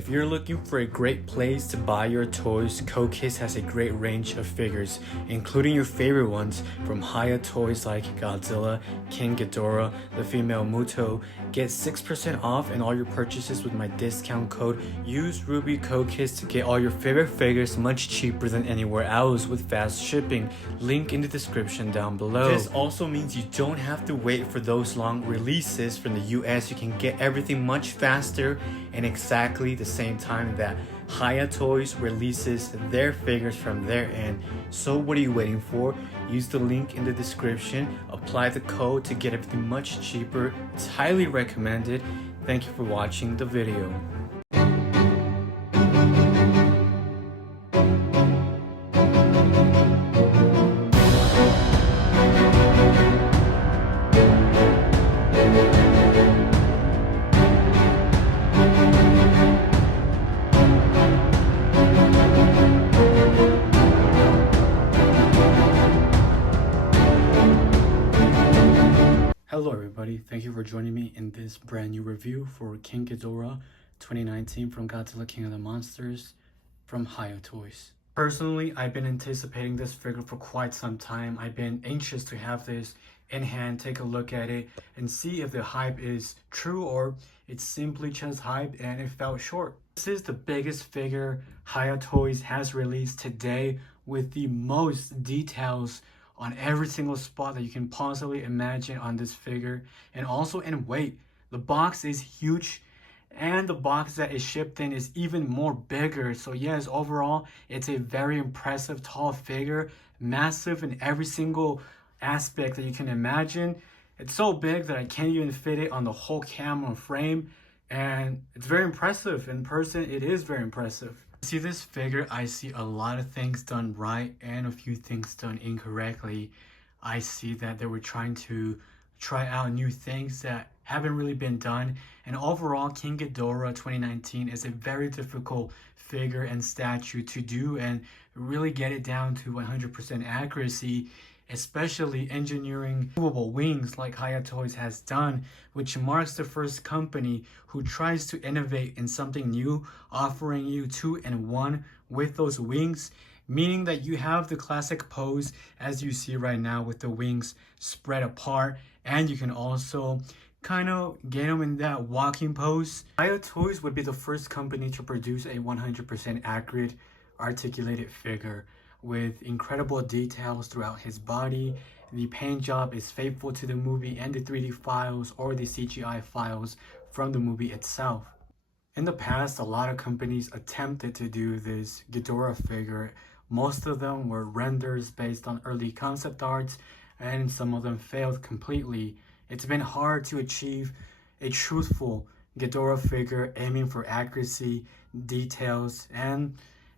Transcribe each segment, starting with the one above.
If you're looking for a great place to buy your toys, Kokis has a great range of figures, including your favorite ones from Haya Toys like Godzilla, King Ghidorah, the female Muto. Get 6% off in all your purchases with my discount code. Use Ruby Kokis to get all your favorite figures much cheaper than anywhere else with fast shipping. Link in the description down below. This also means you don't have to wait for those long releases from the US. You can get everything much faster and exactly the same time that Haya Toys releases their figures from their end. So what are you waiting for? Use the link in the description, apply the code to get everything much cheaper. It's highly recommended. Thank you for watching the video. Hello everybody, thank you for joining me in this brand new review for King Ghidorah 2019 from Godzilla King of the Monsters from Haya Toys. Personally, I've been anticipating this figure for quite some time. I've been anxious to have this in hand, take a look at it, and see if the hype is true or it's simply just hype and it fell short. This is the biggest figure Haya Toys has released today with the most details on every single spot that you can possibly imagine on this figure, and also in weight. The box is huge and the box that is shipped in is even more bigger. So yes, overall it's a very impressive tall figure, massive in every single aspect that you can imagine. It's so big that I can't even fit it on the whole camera frame, and it's very impressive. In person it is very impressive. See this figure, I see a lot of things done right and a few things done incorrectly. I see that they were trying to try out new things that haven't really been done. And overall, King Ghidorah 2019 is a very difficult figure and statue to do and really get it down to 100% accuracy, especially engineering movable wings like Haya Toys has done, which marks the first company who tries to innovate in something new, offering you 2-in-1 with those wings, meaning that you have the classic pose as you see right now with the wings spread apart, and you can also kind of get them in that walking pose. Haya Toys would be the first company to produce a 100% accurate articulated figure with incredible details throughout his body. The paint job is faithful to the movie and the 3D files or the CGI files from the movie itself. In the past, a lot of companies attempted to do this Ghidorah figure. Most of them were renders based on early concept arts, and some of them failed completely. It's been hard to achieve a truthful Ghidorah figure aiming for accuracy, details, and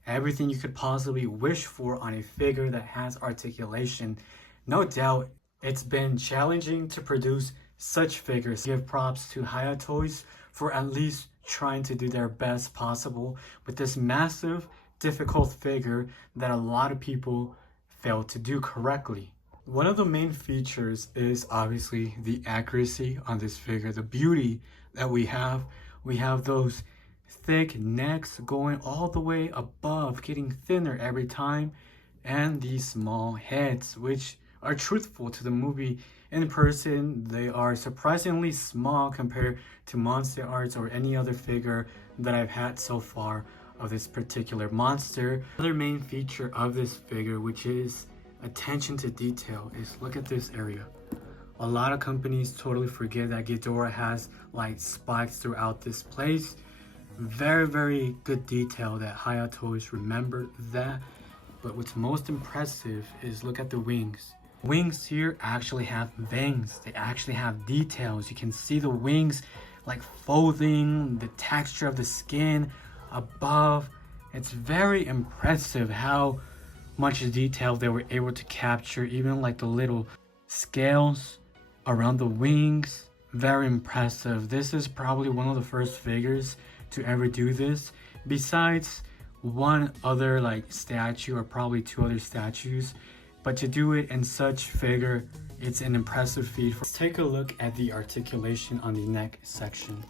everything you could possibly wish for on a figure that has articulation. No doubt, it's been challenging to produce such figures. Give props to Haya Toys for at least trying to do their best possible with this massive, difficult figure that a lot of people failed to do correctly. One of the main features is obviously the accuracy on this figure, the beauty that we have. We have those thick necks going all the way above, getting thinner every time, and these small heads, which are truthful to the movie. In person, they are surprisingly small compared to monster arts or any other figure that I've had so far of this particular monster. Another main feature of this figure, which is attention to detail, is look at this area. A lot of companies totally forget that Ghidorah has like spikes throughout this place. Very good detail that Haya Toys remembered that. But what's most impressive is look at the wings. Wings here actually have veins. They actually have details. You can see the wings like folding, the texture of the skin above. It's very impressive how much detail they were able to capture, even like the little scales around the wings. Very impressive. This is probably one of the first figures to ever do this, besides one other like statue or probably two other statues. But to do it in such figure, it's an impressive feat. Let's take a look at the articulation on the neck section.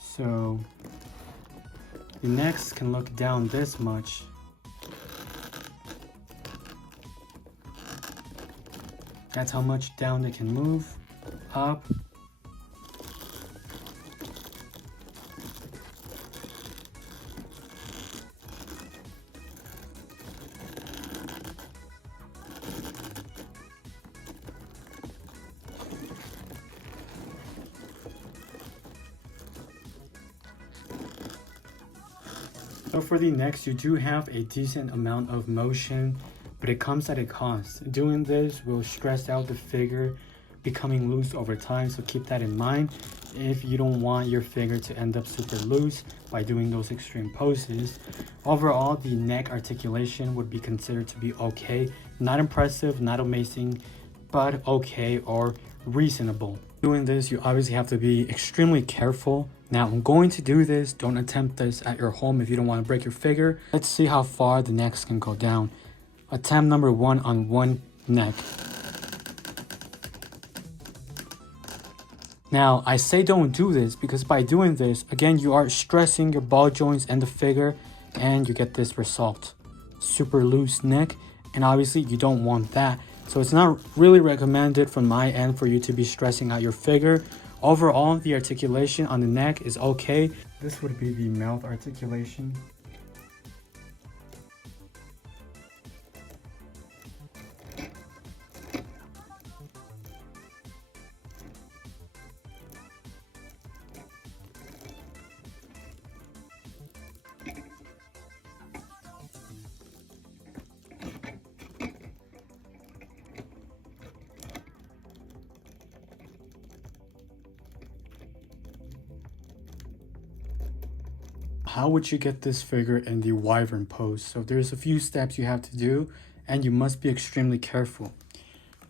So The necks can look down this much. That's how much down they can move, up. So for the necks, you do have a decent amount of motion, but it comes at a cost. Doing this will stress out the figure becoming loose over time, so keep that in mind if you don't want your figure to end up super loose by doing those extreme poses. Overall, the neck articulation would be considered to be okay. Not impressive, not amazing, but okay or reasonable. Doing this, you obviously have to be extremely careful. Now, I'm going to do this. Don't attempt this at your home if you don't want to break your figure. Let's see how far the necks can go down. Attempt number 1 on one neck. Now, I say don't do this because by doing this, again, you are stressing your ball joints and the figure, and you get this result. Super loose neck, and obviously you don't want that. So it's not really recommended from my end for you to be stressing out your figure. Overall, the articulation on the neck is okay. This would be the mouth articulation. How would you get this figure in the wyvern pose? So there's a few steps you have to do, and you must be extremely careful.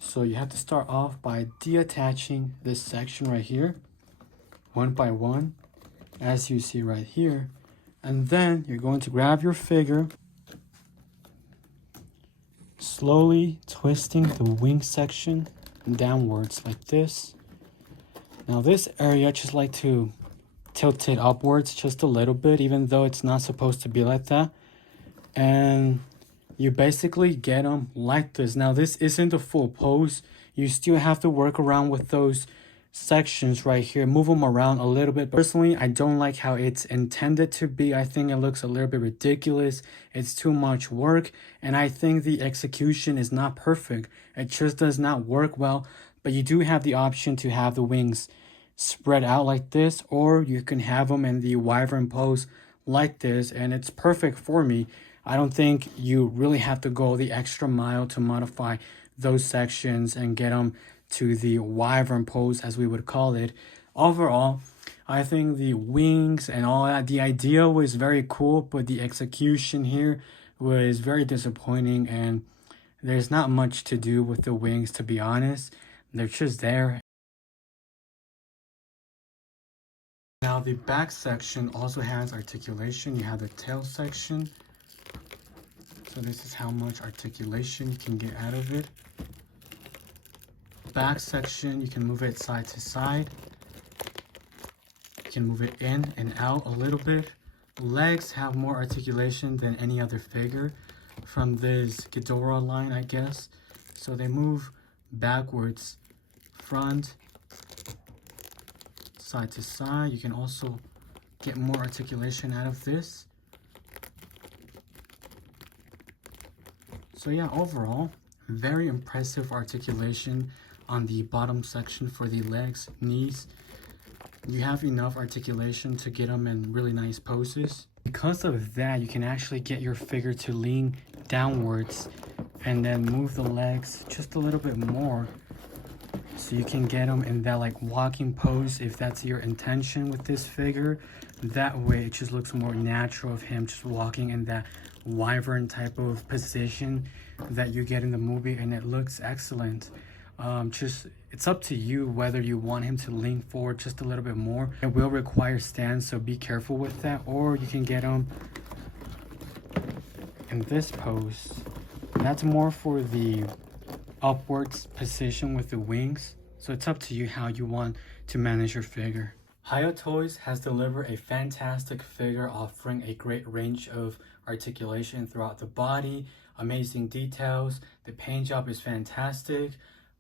So you have to start off by deattaching this section right here, one by one, as you see right here. And then you're going to grab your figure, slowly twisting the wing section downwards like this. Now this area, I just like to tilt it upwards just a little bit, even though it's not supposed to be like that. And you basically get them like this. Now this isn't a full pose. You still have to work around with those sections right here, move them around a little bit. Personally, I don't like how it's intended to be. I think it looks a little bit ridiculous. It's too much work, and I think the execution is not perfect. It just does not work well. But you do have the option to have the wings spread out like this, or you can have them in the wyvern pose like this, and it's perfect for me. I don't think you really have to go the extra mile to modify those sections and get them to the wyvern pose, as we would call it. Overall, I think the wings and all that, the idea was very cool, but the execution here was very disappointing, and there's not much to do with the wings, to be honest. They're just there. Now the back section also has articulation. You have the tail section. So this is how much articulation you can get out of it. Back section, you can move it side to side. You can move it in and out a little bit. Legs have more articulation than any other figure from this Ghidorah line, I guess. So they move backwards, front, side to side. You can also get more articulation out of this. So yeah, overall, very impressive articulation on the bottom section for the legs, knees. You have enough articulation to get them in really nice poses. Because of that, you can actually get your figure to lean downwards and then move the legs just a little bit more, so you can get them in that like walking pose if that's your intention with this figure. That way it just looks more natural of him just walking in that wyvern type of position that you get in the movie, and it looks excellent. Just it's up to you whether you want him to lean forward just a little bit more. It will require stance, so be careful with that, or you can get him in this pose. That's more for the upwards position with the wings, so it's up to you how you want to manage your figure. Haya Toys has delivered a fantastic figure offering a great range of articulation throughout the body, amazing details, the paint job is fantastic.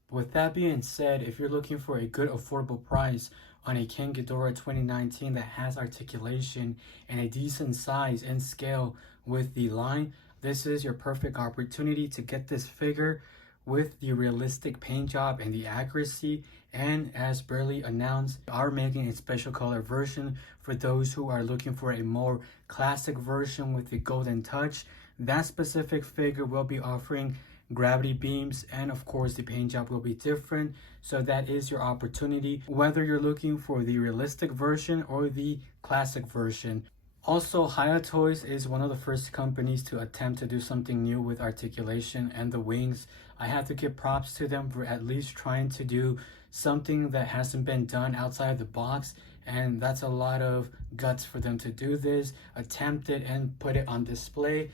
With that being said, if you're looking for a good affordable price on a King Ghidorah 2019 that has articulation and a decent size and scale with the line, this is your perfect opportunity to get this figure with the realistic paint job and the accuracy. And as Burley announced, we are making a special color version for those who are looking for a more classic version with the golden touch. That specific figure will be offering gravity beams, and of course the paint job will be different. So that is your opportunity, whether you're looking for the realistic version or the classic version. Also, Haya Toys is one of the first companies to attempt to do something new with articulation and the wings. I have to give props to them for at least trying to do something that hasn't been done outside the box, and that's a lot of guts for them to do this, attempt it, and put it on display.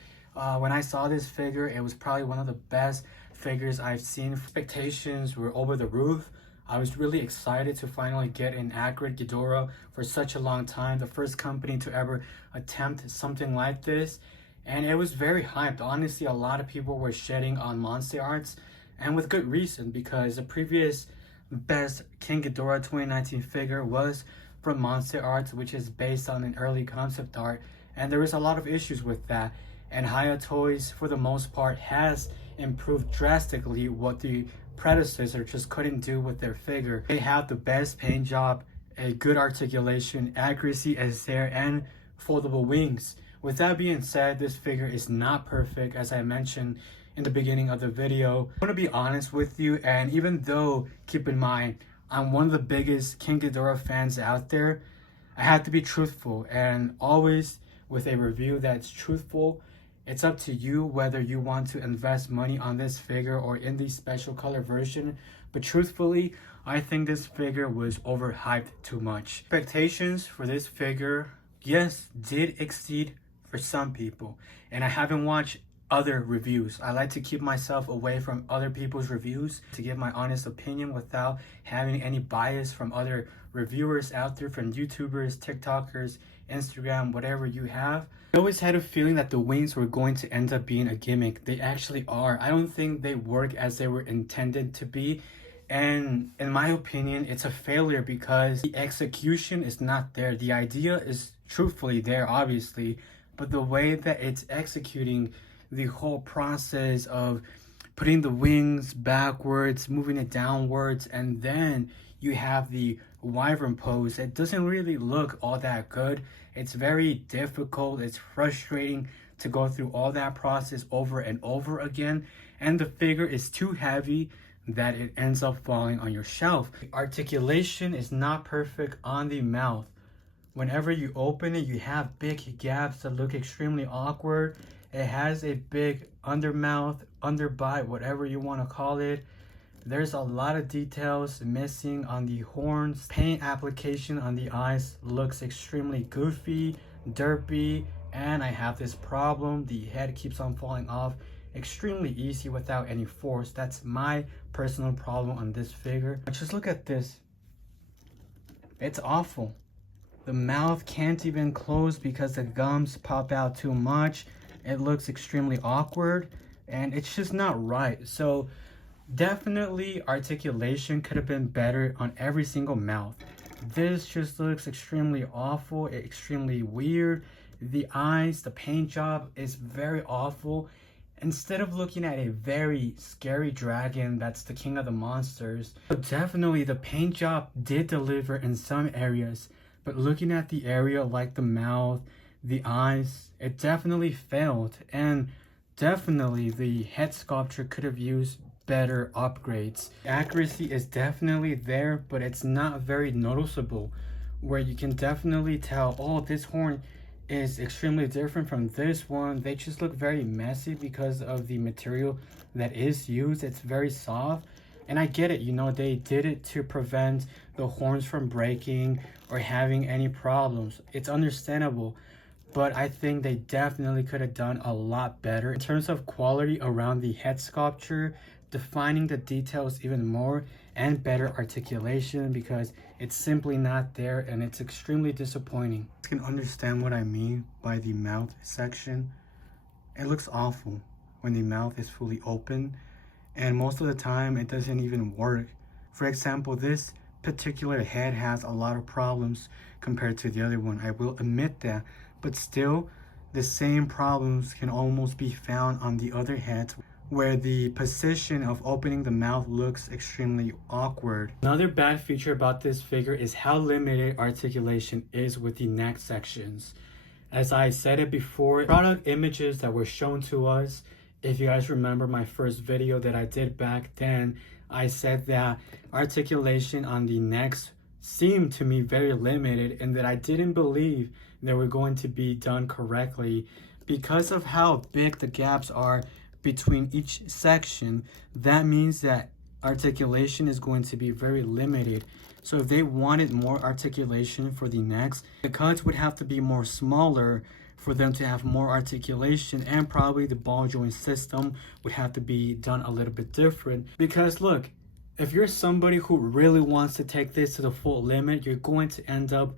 When I saw this figure, it was probably one of the best figures I've seen. Expectations were over the roof. I was really excited to finally get an accurate Ghidorah for such a long time, the first company to ever attempt something like this. And it was very hyped. Honestly, a lot of people were shedding on Monster Arts, and with good reason, because the previous best King Ghidorah 2019 figure was from Monster Arts, which is based on an early concept art, and there is a lot of issues with that. And Haya Toys, for the most part, has improved drastically what the predecessor just couldn't do with their figure. They have the best paint job, a good articulation, accuracy is there, and foldable wings. With that being said, this figure is not perfect, as I mentioned in the beginning of the video. I want to be honest with you, and even though, keep in mind, I'm one of the biggest King Ghidorah fans out there, I have to be truthful, and always with a review that's truthful. It's up to you whether you want to invest money on this figure or in the special color version. But truthfully, I think this figure was overhyped too much. Expectations for this figure, yes, did exceed for some people. And I haven't watched other reviews. I like to keep myself away from other people's reviews to give my honest opinion without having any bias from other reviewers out there, from YouTubers, TikTokers, Instagram, whatever you have. I always had a feeling that the wings were going to end up being a gimmick. They actually are. I don't think they work as they were intended to be. And in my opinion, it's a failure because the execution is not there. The idea is truthfully there, obviously, but the way that it's executing the whole process of putting the wings backwards, moving it downwards, and then you have the wyvern pose, it doesn't really look all that good. It's very difficult, it's frustrating to go through all that process over and over again, and the figure is too heavy that it ends up falling on your shelf. The articulation is not perfect on the mouth. Whenever you open it, you have big gaps that look extremely awkward. It has a big undermouth, underbite, whatever you want to call it. There's a lot of details missing on the horns. Paint application on the eyes looks extremely goofy, derpy, and I have this problem. The head keeps on falling off extremely easy without any force. That's my personal problem on this figure. But just look at this. It's awful. The mouth can't even close because the gums pop out too much. It looks extremely awkward, and it's just not right. So definitely articulation could have been better on every single mouth. This just looks extremely awful, extremely weird. The eyes, the paint job is very awful. Instead of looking at a very scary dragon that's the king of the monsters, definitely the paint job did deliver in some areas, but looking at the area like the mouth, the eyes, it definitely failed. And definitely the head sculpture could have used better upgrades. Accuracy is definitely there, but it's not very noticeable, where you can definitely tell, oh, this horn is extremely different from this one. They just look very messy because of the material that is used. It's very soft, and I get it, you know, they did it to prevent the horns from breaking or having any problems. It's understandable, but I think they definitely could have done a lot better in terms of quality around the head sculpture, defining the details even more, and better articulation, because it's simply not there and it's extremely disappointing. You can understand what I mean by the mouth section. It looks awful when the mouth is fully open, and most of the time it doesn't even work. For example, this particular head has a lot of problems compared to the other one, I will admit that, but still the same problems can almost be found on the other heads, where the position of opening the mouth looks extremely awkward. Another bad feature about this figure is how limited articulation is with the neck sections. As I said it before, product images that were shown to us, if you guys remember my first video that I did back then, I said that articulation on the necks seemed to me very limited, and that I didn't believe they were going to be done correctly because of how big the gaps are between each section. That means that articulation is going to be very limited. So if they wanted more articulation for the necks, the cuts would have to be more smaller for them to have more articulation, and probably the ball joint system would have to be done a little bit different. Because look, if you're somebody who really wants to take this to the full limit, you're going to end up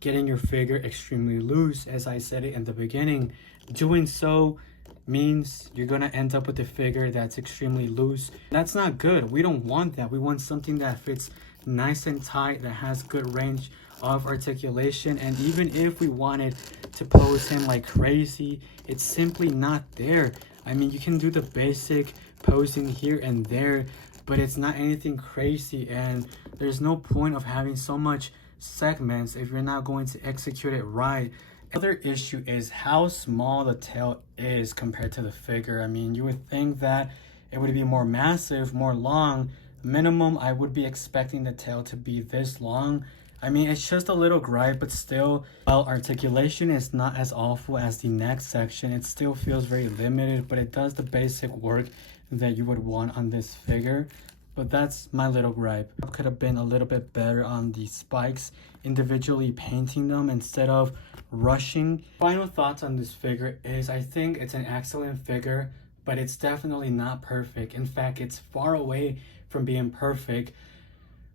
getting your figure extremely loose. As I said it in the beginning, doing so means you're gonna end up with a figure that's extremely loose. That's not good. We don't want that. We want something that fits nice and tight, that has good range of articulation. And even if we wanted to pose him like crazy, it's simply not there. I mean, you can do the basic posing here and there, but it's not anything crazy, and there's no point of having so much segments if you're not going to execute it right. Another issue is how small the tail is compared to the figure. I mean, you would think that it would be more massive, more long. Minimum, I would be expecting the tail to be this long. I mean, it's just a little gripe, but still, while articulation is not as awful as the neck section, it still feels very limited, but it does the basic work that you would want on this figure. But that's my little gripe. Could have been a little bit better on the spikes, individually painting them instead of rushing. Final thoughts on this figure is, I think it's an excellent figure, but it's definitely not perfect. In fact, it's far away from being perfect.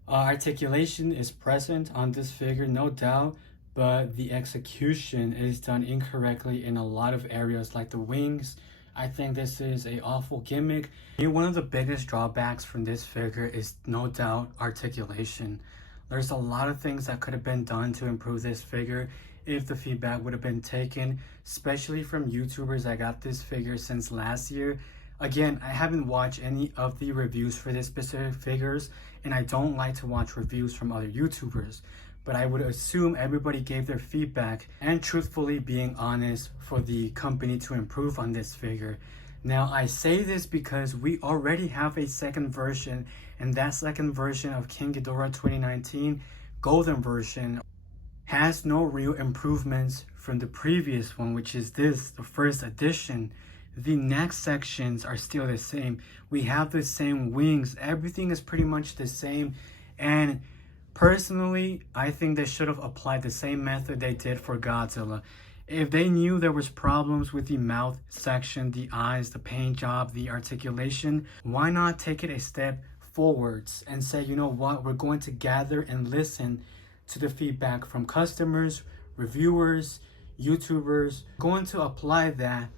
Articulation is present on this figure, no doubt, but the execution is done incorrectly in a lot of areas, like the wings. I think this is an awful gimmick. One of the biggest drawbacks from this figure is no doubt articulation. There's a lot of things that could have been done to improve this figure if the feedback would have been taken, especially from YouTubers that got this figure since last year. Again, I haven't watched any of the reviews for this specific figures, and I don't like to watch reviews from other YouTubers, but I would assume everybody gave their feedback and truthfully being honest for the company to improve on this figure. Now, I say this because we already have a second version, and that second version of King Ghidorah 2019 Golden version has no real improvements from the previous one, which is this, the first edition. The neck sections are still the same. We have the same wings. Everything is pretty much the same. And personally, I think they should have applied the same method they did for Godzilla. If they knew there was problems with the mouth section, the eyes, the paint job, the articulation, why not take it a step forwards and say, you know what, we're going to gather and listen to the feedback from customers, reviewers, YouTubers, going to apply that.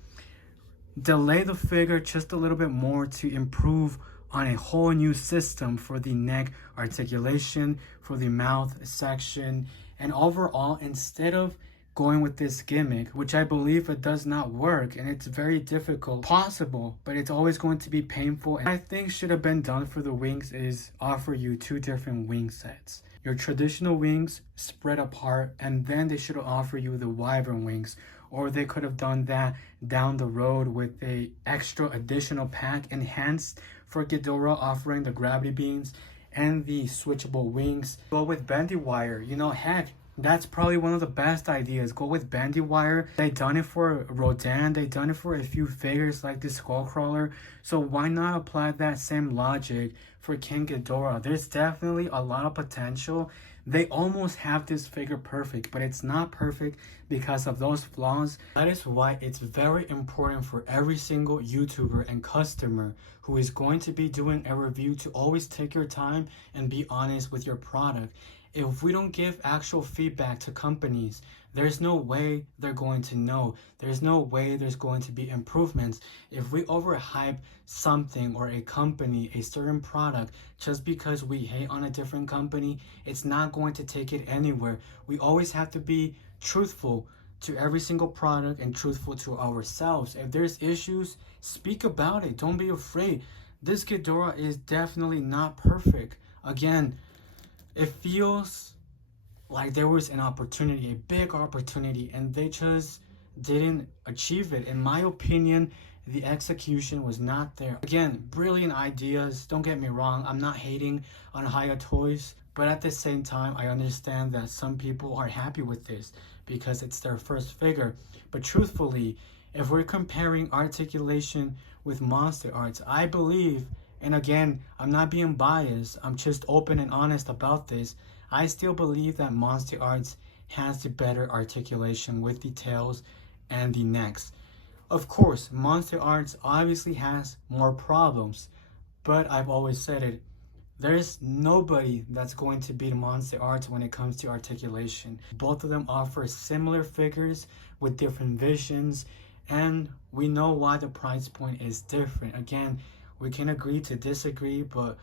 Delay the figure just a little bit more to improve on a whole new system for the neck articulation, for the mouth section, and overall, instead of going with this gimmick, which I believe it does not work, and it's very difficult, possible, but it's always going to be painful. And I think should have been done for the wings is offer you two different wing sets. Your traditional wings spread apart, and then they should offer you the wyvern wings, or they could have done that down the road with a extra additional pack enhanced for Ghidorah, offering the gravity beams and the switchable wings. But with bendy wire, you know, heck, That's probably one of the best ideas. Go with bandy wire. They done it for Rodan. They done it for a few figures like the Skullcrawler. So why not apply that same logic for King Ghidorah? There's definitely a lot of potential. They almost have this figure perfect, but it's not perfect because of those flaws. That is why it's very important for every single YouTuber and customer who is going to be doing a review to always take your time and be honest with your product. If we don't give actual feedback to companies, there's no way they're going to know. There's no way there's going to be improvements. If we overhype something or a company, a certain product, just because we hate on a different company, it's not going to take it anywhere. We always have to be truthful to every single product and truthful to ourselves. If there's issues, speak about it. Don't be afraid. This Ghidorah is definitely not perfect. Again, it feels like there was an opportunity, a big opportunity, and they just didn't achieve it. In my opinion, the execution was not there. Again, brilliant ideas. Don't get me wrong. I'm not hating on Haya Toys, but at the same time, I understand that some people are happy with this because it's their first figure. But truthfully, if we're comparing Articulation with Monster Arts, I believe, and again, I'm not being biased, I'm just open and honest about this, I still believe that Monster Arts has the better articulation with the tails and the necks. Of course, Monster Arts obviously has more problems, but I've always said it, there's nobody that's going to beat Monster Arts when it comes to articulation. Both of them offer similar figures with different visions, and we know why the price point is different. Again, we can agree to disagree, but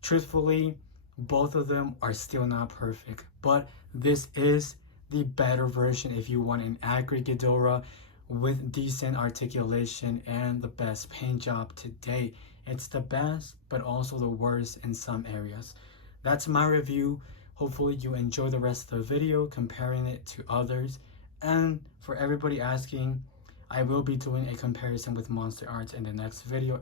truthfully, both of them are still not perfect. But this is the better version if you want an accurate Ghidorah with decent articulation and the best paint job to date. It's the best, but also the worst in some areas. That's my review. Hopefully you enjoy the rest of the video, comparing it to others. And for everybody asking, I will be doing a comparison with Monster Arts in the next video.